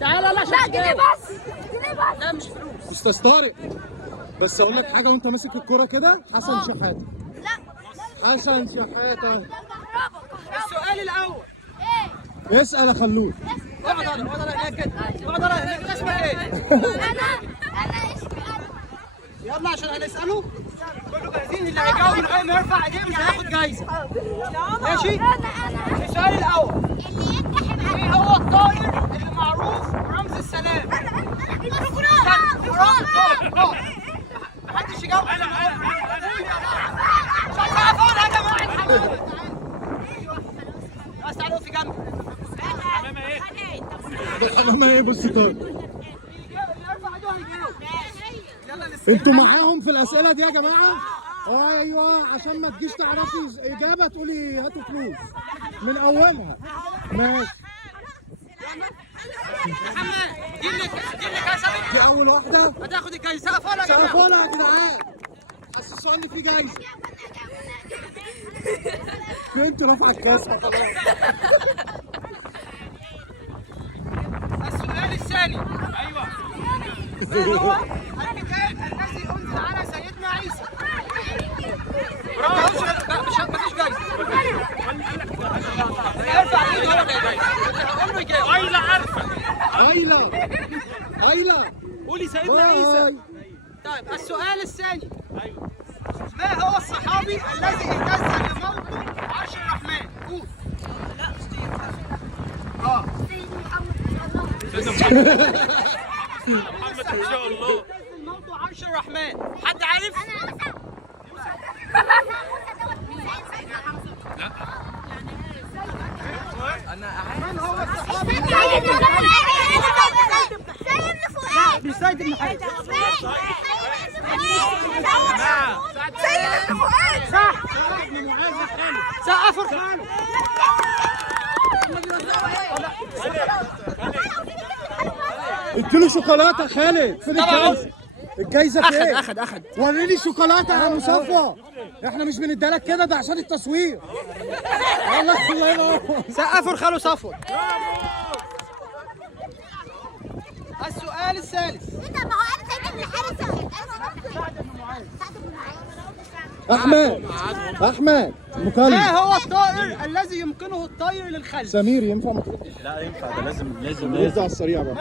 تعالى. لا جنيه بس، جنيه بس. لا مش فلوس. استاذ طارق، بس اقول لك حاجه وانت ماسك الكوره كده. حسن شحاته. لا حسن شحاته. السؤال الاول اسال يا خلود. اقعد هناك كده، اقعد هناك كده. اسمك ايه؟ انا اسمي يلا عشان هنساله كله جاهزين. اللي هيجاوب من غير ما يرفع ايديه مش هياخد جايزه. ماشي. السؤال الاول، ايه هو الطائر اللي معروف برمز السلام؟ محدش يجاوب. بس تعالوا في جنبي. الحمامه ايه؟ بص طارق، انتوا معاهم في الاسئله دي يا جماعه؟ ايوه، عشان ما تجيش تعرفي اجابه تقولي هاتوا فلوس من اولها. ماشي. دي اول واحده هتاخد الجايزه. سقف ولا سقف ولا يا جدعان؟ حسسوا ان في جايزه. انتوا رافعه الكاس. السؤال الثاني. ايوه. ما هو الكتاب الذي انزل على سيدنا عيسى؟ برافو. مفيش جايزه. ارفع ايدك ولا جايزه. ايلا عارفه. ايلا قولي سيدنا عيسى. طيب السؤال الثاني. ايوه. ما هو الصحابي الذي اهتز لموته عرش الرحمن؟ قول. لا مش دي. سيدنا محمد ان شاء الله. موته عرش الرحمن. حد عارف؟ انا من هو الصحابي؟ مش سيد بن حارث. سيد بن فؤاد. صح. سقفوا خالد. اديله شوكولاته خالد. فين الجايزه؟ الجايزه فين؟ اخد. وريني شوكولاته يا مصطفى. احنا مش بنديلك كده، ده عشان التصوير. الله ينور. سقفوا لخاله صفوت. السؤال الثالث. ما هو انا سيد بن حارث. احمد مكلم. ما هو الطائر الذي يمكنه الطير للخلف؟ سمير ينفع ما تردش؟ لا ينفع، ده لازم نرد على السريع بقى.